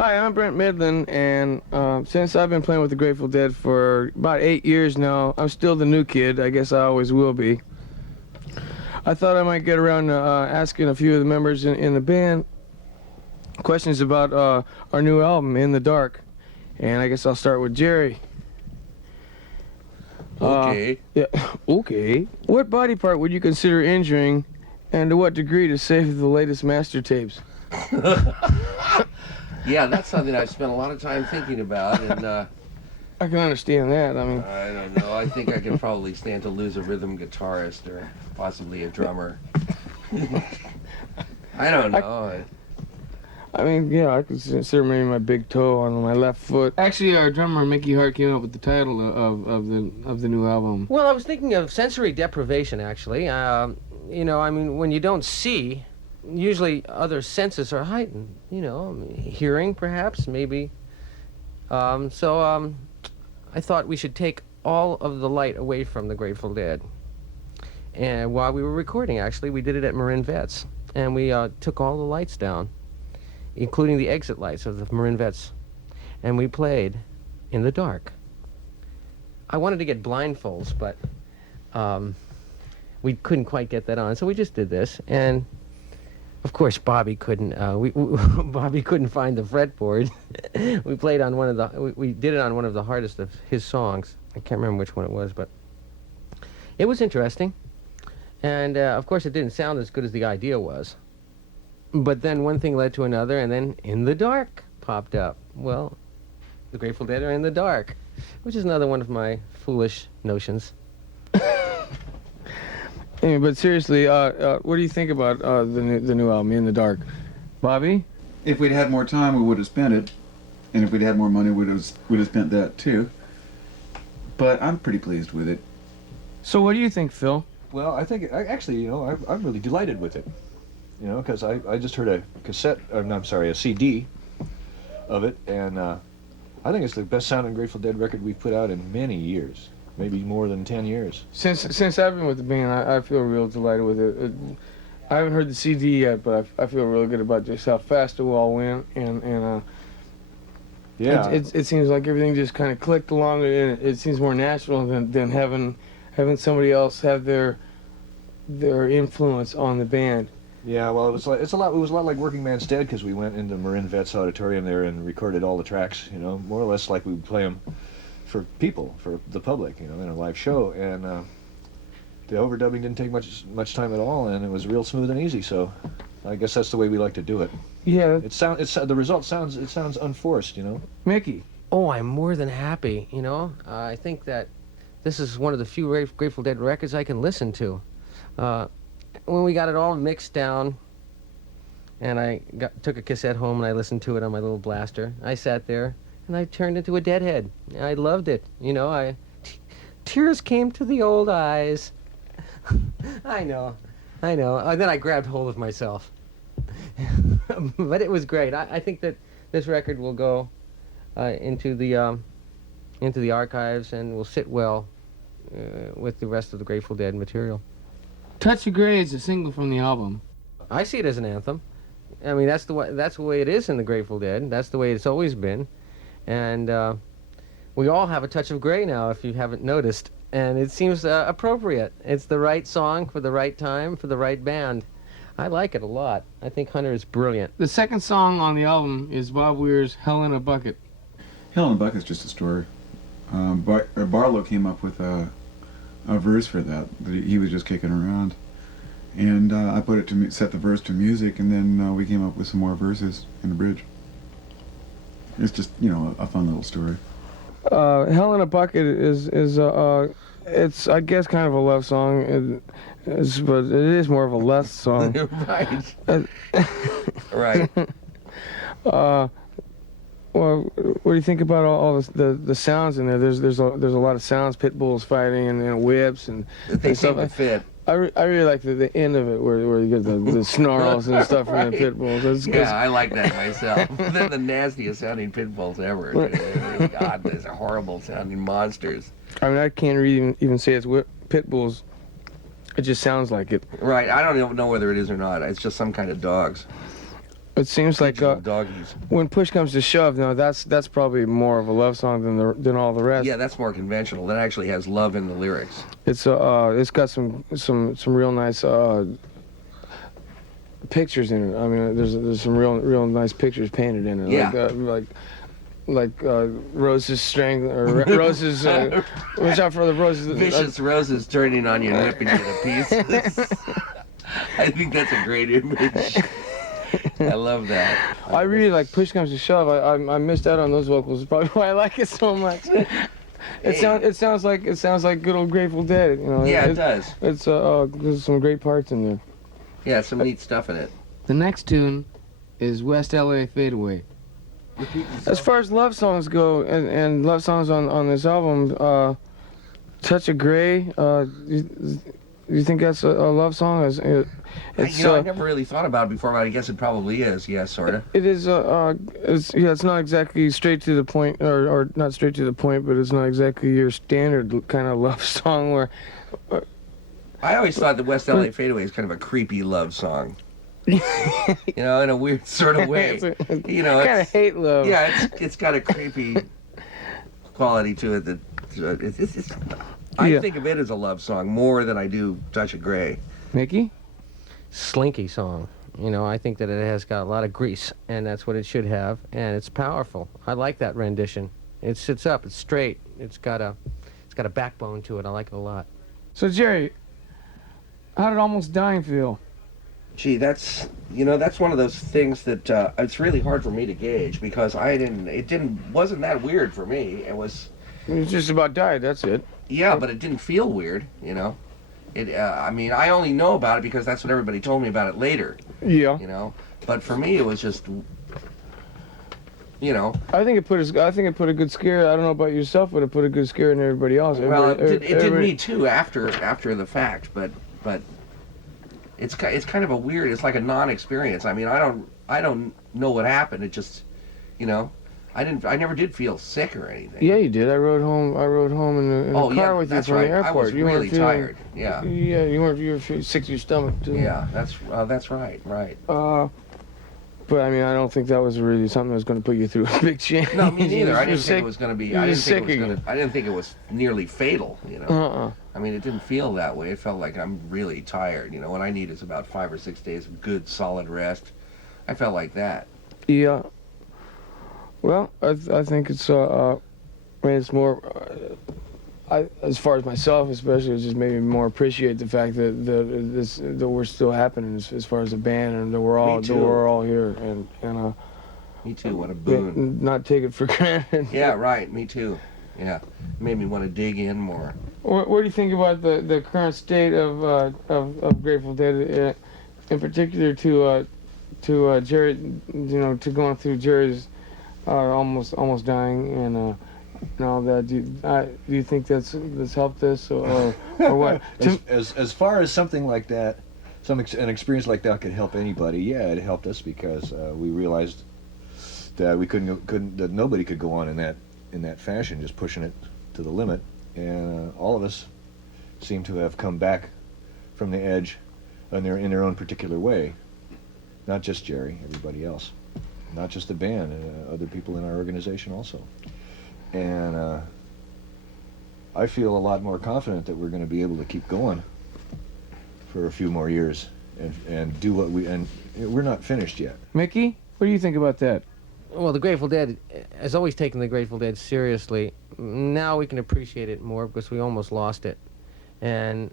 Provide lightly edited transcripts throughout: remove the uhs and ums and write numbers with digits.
Hi, I'm Brent Mydland, and since I've been playing with the Grateful Dead for about 8 years now, I'm still the new kid. I guess I always will be. I thought I might get around to asking a few of the members in the band questions about our new album, In the Dark. And I guess I'll start with Jerry. Okay. Yeah, okay. What body part would you consider injuring, and to what degree to save the latest master tapes? Yeah, that's something I've spent a lot of time thinking about, and I can understand that. I mean, I don't know. I think I could probably stand to lose a rhythm guitarist or possibly a drummer. I don't know. I mean, yeah, I could consider maybe my big toe on my left foot. Actually, our drummer Mickey Hart came up with the title of the new album. Well, I was thinking of sensory deprivation, actually. You know, I mean, when you don't see, usually other senses are heightened. You know, I mean, hearing, perhaps, maybe. So I thought we should take all of the light away from the Grateful Dead. And while we were recording, actually, we did it at Marin Vets, and we took all the lights down, including the exit lights of the Marin Vets, and we played in the dark. I wanted to get blindfolds, but we couldn't quite get that on, so we just did this. And of course, Bobby couldn't. Bobby couldn't find the fretboard. We played on one of the. We did it on one of the hardest of his songs. I can't remember which one it was, but it was interesting. And of course, it didn't sound as good as the idea was. But then one thing led to another, and then In the Dark popped up. Well, the Grateful Dead are in the dark, which is another one of my foolish notions. Anyway, but seriously, what do you think about the new album, In the Dark? Bobby? If we'd had more time, we would have spent it, and if we'd had more money, we'd have spent that too. But I'm pretty pleased with it. So what do you think, Phil? Well, I think, actually, you know, I'm really delighted with it. You know, because I just heard a cassette, no, I'm sorry, a CD of it, and I think it's the best sounding Grateful Dead record we've put out in many years, maybe more than 10 years. Since I've been with the band, I feel real delighted with it. I haven't heard the CD yet, but I feel really good about just how fast it all went, and yeah, it seems like everything just kind of clicked along, and it seems more natural than having somebody else have their influence on the band. Yeah, well, it was a lot like Working Man's Dead, because we went into Marin Vets Auditorium there and recorded all the tracks, you know, more or less like we would play them for people, for the public, you know, in a live show. And the overdubbing didn't take much time at all, and it was real smooth and easy. So I guess that's the way we like to do it. Yeah. The result sounds unforced, you know. Mickey. Oh, I'm more than happy, you know. I think that this is one of the few Grateful Dead records I can listen to. When we got it all mixed down, and I took a cassette home and I listened to it on my little blaster, I sat there and I turned into a deadhead. I loved it, you know. Tears came to the old eyes. I know. And then I grabbed hold of myself. But it was great. I think that this record will go into the archives and will sit well with the rest of the Grateful Dead material. Touch of Grey is a single from the album. I see it as an anthem. I mean, that's the way it is in the Grateful Dead. That's the way it's always been. And we all have a touch of gray now, if you haven't noticed. And it seems appropriate. It's the right song for the right time for the right band. I like it a lot. I think Hunter is brilliant. The second song on the album is Bob Weir's Hell in a Bucket. Hell in a Bucket's just a story. Barlow came up with a verse for that he was just kicking around, and I put it to set the verse to music, and then we came up with some more verses in the bridge. It's just, you know, a fun little story. Hell in a Bucket is it's, I guess, kind of a love song, but it is more of a lust song. Right. Right. Well, what do you think about all the sounds in there? There's a lot of sounds, pit bulls fighting and whips and They stuff. seem to fit. I really like the end of it where you get the snarls and stuff from Right. the pit bulls. Yeah, I like that myself. They're the nastiest sounding pit bulls ever. God, these are horrible sounding monsters. I mean, I can't really even say it's pit bulls. It just sounds like it. Right, I don't even know whether it is or not. It's just some kind of dogs. It seems like Digital doggies. when push comes to shove, now that's probably more of a love song than all the rest. Yeah, that's more conventional. That actually has love in the lyrics. It's got some real nice pictures in it. I mean, there's some real nice pictures painted in it. Yeah. Like roses strangling or roses. Watch out for the roses. Vicious roses turning on you and ripping you to pieces. I think that's a great image. I love that. I really like Push Comes to Shove. I missed out on those vocals. Probably why I like it so much. It sounds like good old Grateful Dead. You know. Yeah, it does. There's some great parts in there. Yeah, some neat stuff in it. The next tune is West LA Fadeaway. As far as love songs go, and love songs on this album, Touch of Grey. You think that's a love song? I never really thought about it before, but I guess it probably is. Yeah, sort of. It is. It's not exactly straight to the point, or not straight to the point, but it's not exactly your standard kind of love song where. I always thought the West LA Fadeaway is kind of a creepy love song. You know, in a weird sort of way. You know, kind of hate love. Yeah, it's got a creepy quality to it that I think of it as a love song more than I do Touch of Grey. Mickey? Slinky song. You know, I think that it has got a lot of grease, and that's what it should have, and it's powerful. I like that rendition. It sits up, it's straight, it's got a backbone to it. I like it a lot. So Jerry, how did Almost Dying feel? Gee, that's one of those things that it's really hard for me to gauge because wasn't that weird for me. It was just about died, that's it. Yeah, but it didn't feel weird, you know. I mean, I only know about it because that's what everybody told me about it later. Yeah. You know, but for me, it was just, you know. I think it put a good scare. I don't know about yourself, but it put a good scare in everybody else. Well, it did me too after the fact, but it's kind of a weird. It's like a non-experience. I mean, I don't know what happened. It just, you know. I never did feel sick or anything. Yeah, you did. I rode home in the car with you from the airport. I was really tired. Yeah. Yeah, you were sick to your stomach too. Yeah, that's right. But I mean, I don't think that was really something that was going to put you through a big change. No, me neither. I didn't think it was going to be. I didn't think it was nearly fatal. You know. I mean, it didn't feel that way. It felt like I'm really tired. You know, what I need is about 5 or 6 days of good, solid rest. I felt like that. Yeah. Well, I think it's more. As far as myself, especially, it's just made me more appreciate the fact that we're still happening as far as a band, and that we're all here, and me too. What a boon. Not take it for granted. Yeah, right. Me too. Yeah, it made me want to dig in more. What do you think about the current state of Grateful Dead, in particular to Jerry? You know, to going through Jerry's almost dying and all that. Do you think that's helped us or what? As far as something like that, an experience like that could help anybody. Yeah, it helped us because we realized that we that nobody could go on in that fashion, just pushing it to the limit, and all of us seem to have come back from the edge in their own particular way. Not just Jerry, everybody else. Not just the band, other people in our organization also. And I feel a lot more confident that we're going to be able to keep going for a few more years and do what and we're not finished yet. Mickey, what do you think about that? Well, the Grateful Dead has always taken the Grateful Dead seriously. Now we can appreciate it more because we almost lost it. And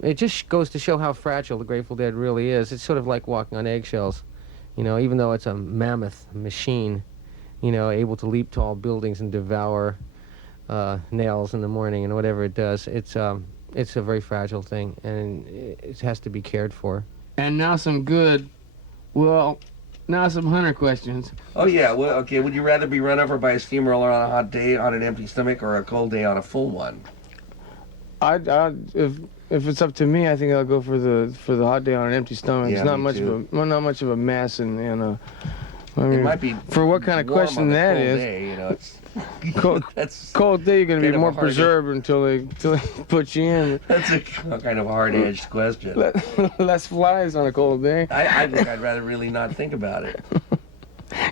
it just goes to show how fragile the Grateful Dead really is. It's sort of like walking on eggshells. You know, even though it's a mammoth machine, you know, able to leap tall buildings and devour nails in the morning and whatever it does, it's a very fragile thing, and it has to be cared for. And now some Hunter questions. Oh yeah, well, okay. Would you rather be run over by a steamroller on a hot day on an empty stomach, or a cold day on a full one? If it's up to me, I think I'll go for the hot day on an empty stomach. Yeah, it's not me much too. not much of a mass and I It mean, might be for what kind of warm question on a that cold is. Day, you know, it's Cold, that's cold day, you're gonna be kind of a more hard- preserved until they put you in. that's a kind of a hard-edged question. Less flies on a cold day. I think I'd rather really not think about it.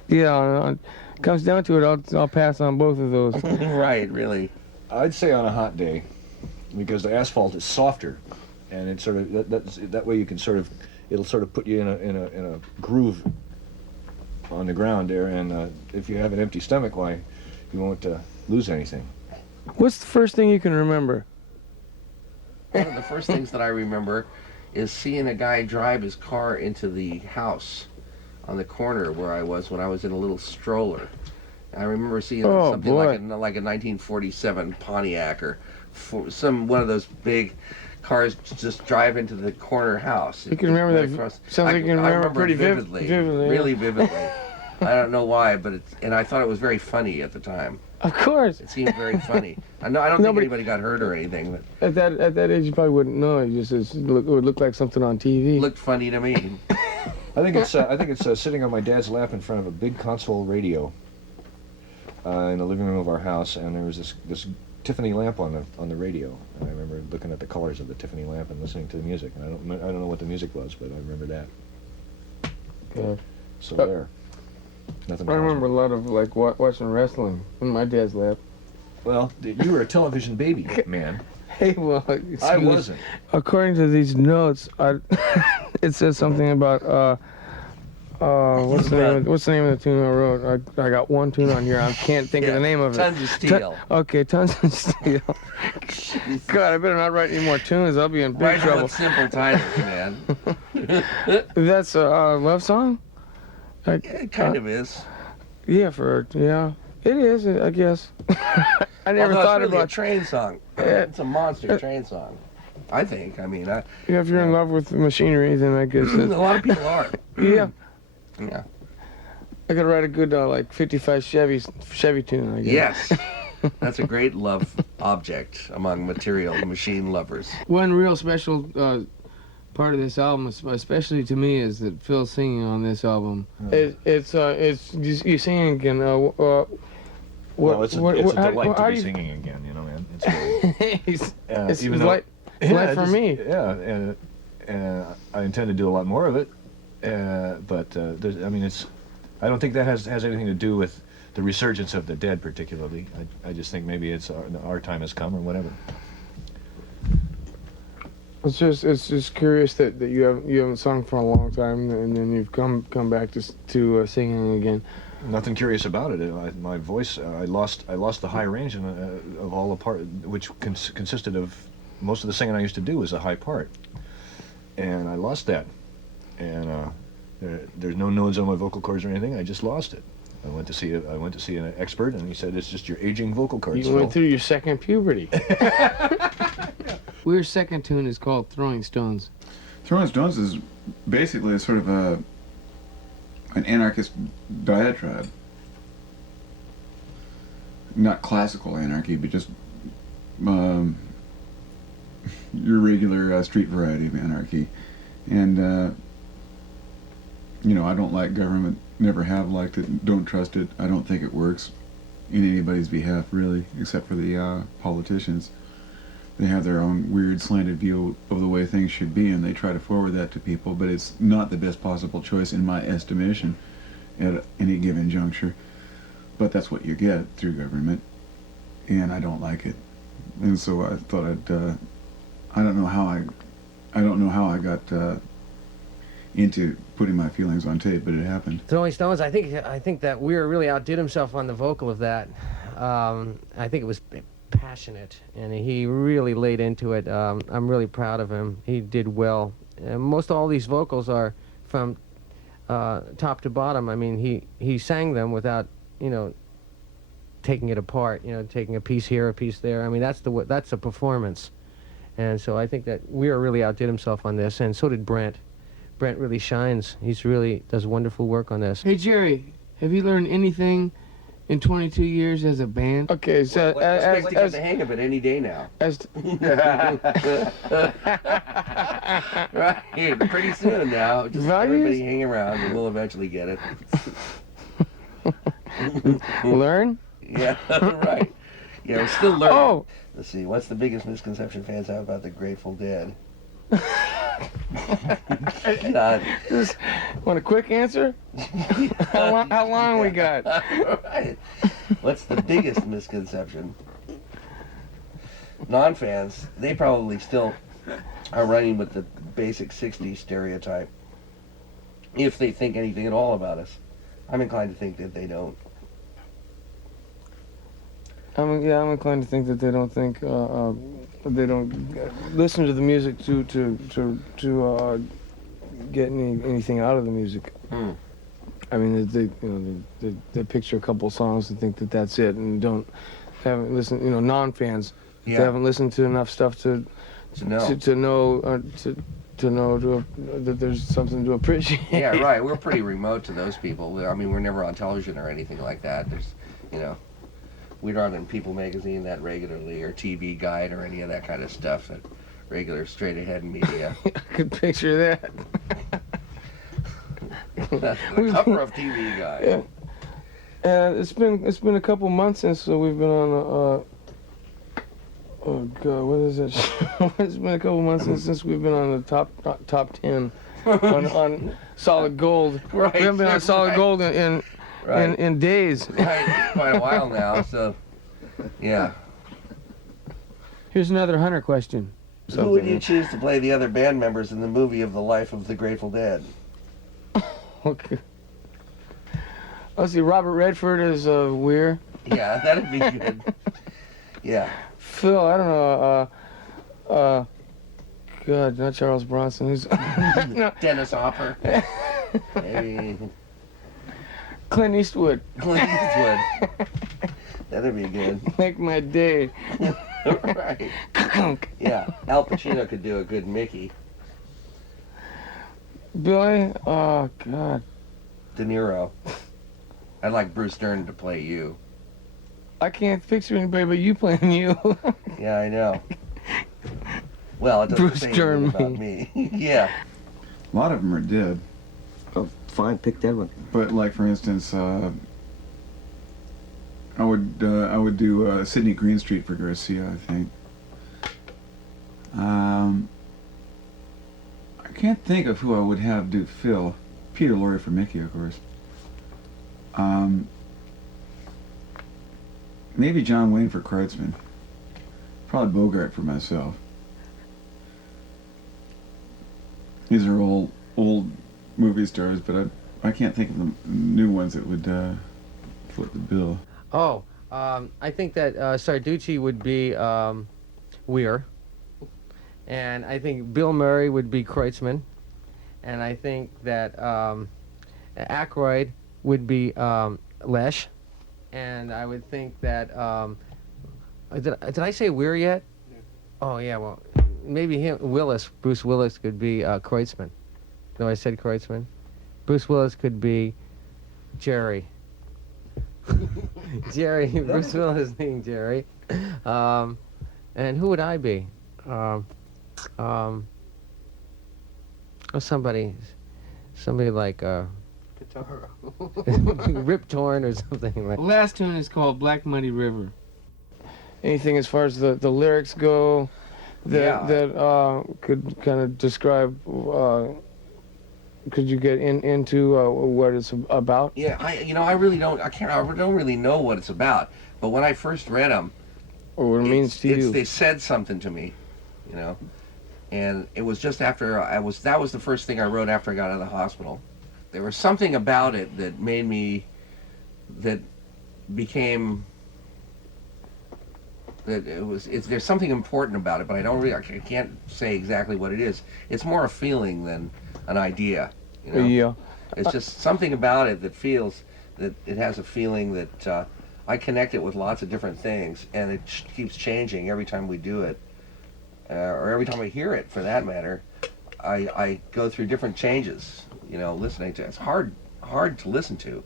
Yeah, comes down to it, I'll pass on both of those. Right, really. I'd say on a hot day, because the asphalt is softer, and it sort of that way you can sort of, it'll sort of put you in a groove on the ground there, and if you have an empty stomach, why, you won't lose anything. What's the first thing you can remember? One of the first things that I remember is seeing a guy drive his car into the house on the corner where I was when I was in a little stroller. I remember seeing something like a 1947 Pontiac or one of those big cars just drive into the corner house. You can remember that. Sounds like you can remember pretty vividly, really vividly. I don't know why, but and I thought it was very funny at the time. Of course. It seemed very funny. I don't think anybody got hurt or anything, but At that age, you probably wouldn't know. It would look like something on TV. it looked funny to me. I think it's sitting on my dad's lap in front of a big console radio in the living room of our house, and there was this Tiffany lamp on the radio, and I remember looking at the colors of the Tiffany lamp and listening to the music. And I don't know what the music was, but I remember that. Okay. So there. Nothing. I remember a lot of like watching wrestling in my dad's lap. Well, you were a television baby, man. Hey, well, I wasn't. According to these notes, it says something about what's the name of the tune I wrote? I got one tune on here. I can't think of the name of it. Tons of Steel. Okay, Tons of Steel. God, I better not write any more tunes. I'll be in big Write trouble. with simple titles, man. That's a love song. It kind of is. Yeah, it is. I guess. I never Although thought it's really about a train song. It's a monster train song. I think. I mean, Yeah, if you're in love with machinery, then I guess. a lot of people are. Yeah. Yeah. I could write a good like 55 Chevy tune, I guess. Yes. That's a great love object among material machine lovers. One real special part of this album, especially to me, is that Phil's singing on this album. It's you singing again. Well, it's a delight to be singing again, you know, man. It's really, it's light for me. Yeah, and I intend to do a lot more of it. But I don't think that has anything to do with the resurgence of the Dead particularly. I just think maybe it's our time has come or whatever. It's just curious that you haven't sung for a long time, and then you've come back to singing again. Nothing curious about it. My voice, I lost the high range of all the part, which consisted of most of the singing I used to do was a high part, and I lost that. And there's no nodes on my vocal cords or anything. I just lost it. I went to see an expert, and he said it's just your aging vocal cords. You went through your second puberty. Our second tune is called Throwing Stones. Throwing Stones is basically a sort of an anarchist diatribe. Not classical anarchy, but just your regular street variety of anarchy. And I don't like government, never have liked it, don't trust it. I don't think it works in anybody's behalf, really, except for the politicians. They have their own weird slanted view of the way things should be, and they try to forward that to people, but it's not the best possible choice in my estimation at any given juncture. But that's what you get through government, and I don't like it. And so I thought I don't know how I got into putting my feelings on tape, but it happened. Throwing Stones, I think that Weir really outdid himself on the vocal of that. I think it was passionate, and he really laid into it. I'm really proud of him. He did well. Most all these vocals are from top to bottom. I mean, he sang them without, taking it apart. Taking a piece here, a piece there. I mean, that's a performance. And so I think that Weir really outdid himself on this, and so did Brent. Brent really shines. He's really does wonderful work on this. Hey, Jerry, have you learned anything in 22 years as a band? Okay, so Let's get the hang of it any day now. Right, pretty soon now. Just everybody hang around, and we'll eventually get it. Learn? Yeah, right. Yeah, we're still learning. Oh, Let's see. What's the biggest misconception fans have about the Grateful Dead? None. want a quick answer? How long we got? Right. What's the biggest misconception? Non-fans, they probably still are running with the basic 60s stereotype. If they think anything at all about us. I'm inclined to think that they don't. I'm inclined to think that they don't think they don't listen to the music to get anything out of the music. Hmm. I mean, they picture a couple songs and think that that's it, and haven't listened. Non-fans, they haven't listened to enough stuff to know that there's something to appreciate. Yeah, right. We're pretty remote to those people. I mean, we're never on television or anything like that. We aren't in People magazine that regularly, or TV Guide, or any of that kind of stuff. That regular straight ahead media. I could picture that. The cover of TV Guide. Yeah. And it's been a couple months since we've been on oh God, what is it? It's been a couple months since we've been on the top 10 on Solid Gold. Right. We haven't been on Solid Gold in days. Right, quite a while now. So, yeah. Here's another Hunter question. Who would you choose to play the other band members in the movie of the life of the Grateful Dead? Okay. Let's see. Robert Redford is Weir. Yeah, that'd be good. Yeah. Phil, I don't know. God, not Charles Bronson. Who's no. Dennis Hopper. Maybe Clint Eastwood. Clint Eastwood. That'd be good. Make my day. Right. Yeah. Al Pacino could do a good Mickey. Billy? Oh, God. De Niro. I'd like Bruce Dern to play you. I can't picture anybody but you playing you. Yeah, I know. Well, it doesn't Bruce say Dern, anything about me. Yeah. A lot of them are dead. Oh, fine, pick that one. But like for instance, I would do Sidney Greenstreet for Garcia, I think. I can't think of who I would have do Phil. Peter Lorre for Mickey, of course. Maybe John Wayne for Kreutzmann. Probably Bogart for myself. These are old movie stars, but I can't think of the new ones that would foot the bill. Oh, I think that Sarducci would be Weir, and I think Bill Murray would be Kreutzmann, and I think that Aykroyd would be Lesh, and I would think that did I say Weir yet? Yeah. Oh yeah, well maybe Bruce Willis could be Kreutzmann. No, I said Kreutzmann. Bruce Willis could be Jerry. Bruce Willis being Jerry. And who would I be? Somebody like Rip Torn or something like. The last tune is called Black Muddy River. Anything as far as the lyrics go that could kind of describe, could you get into what it's about? Yeah, I really don't. I don't really know what it's about. But when I first read them, Or what it means to you? they said something to me, And it was just after that was the first thing I wrote after I got out of the hospital. There was something about it that made me, that became, that there's something important about it, but I can't say exactly what it is. It's more a feeling than an idea, Yeah. It's just something about it that feels, that it has a feeling that I connect it with lots of different things, and it keeps changing every time we do it. Or every time I hear it, for that matter, I go through different changes. Listening to it. It's hard to listen to,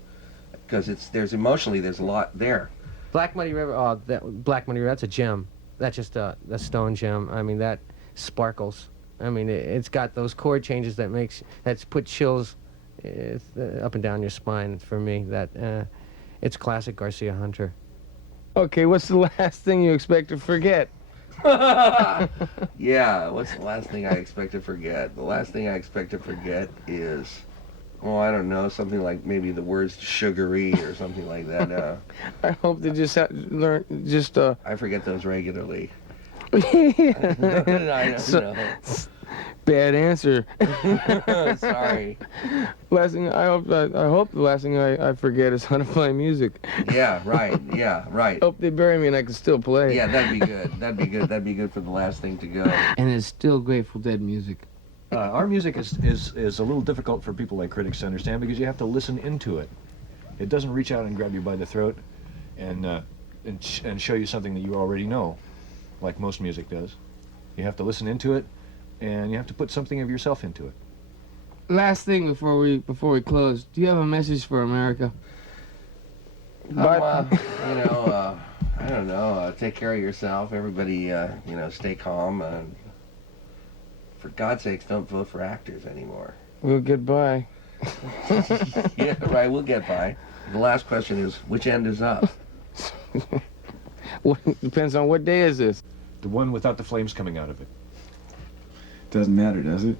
because there's a lot there. Black Muddy River. Black Muddy River. That's a gem. That's just a stone gem. I mean, that sparkles. I mean, it's got those chord changes that's put chills up and down your spine. For me, that It's classic Garcia Hunter. Okay, what's the last thing you expect to forget? Yeah, what's the last thing I expect to forget? The last thing I expect to forget is, well, I don't know, something like maybe the words sugary or something like that. I hope they just learn, just, I forget those regularly. yeah. I don't So- know. Bad answer. Sorry. Last thing I hope the last thing I forget is how to play music. Yeah, right. Yeah, right. Hope they bury me and I can still play. Yeah, that'd be good. That'd be good. That'd be good for the last thing to go. And it's still Grateful Dead music. Our music is a little difficult for people like critics to understand because you have to listen into it. It doesn't reach out and grab you by the throat and show you something that you already know, like most music does. You have to listen into it, and you have to put something of yourself into it. Last thing before we close, do you have a message for America? I don't know. Take care of yourself. Everybody, stay calm. For God's sakes, don't vote for actors anymore. We'll get by. Yeah, right. We'll get by. The last question is, which end is up? Depends on what day is this. The one without the flames coming out of it. Doesn't matter, does it?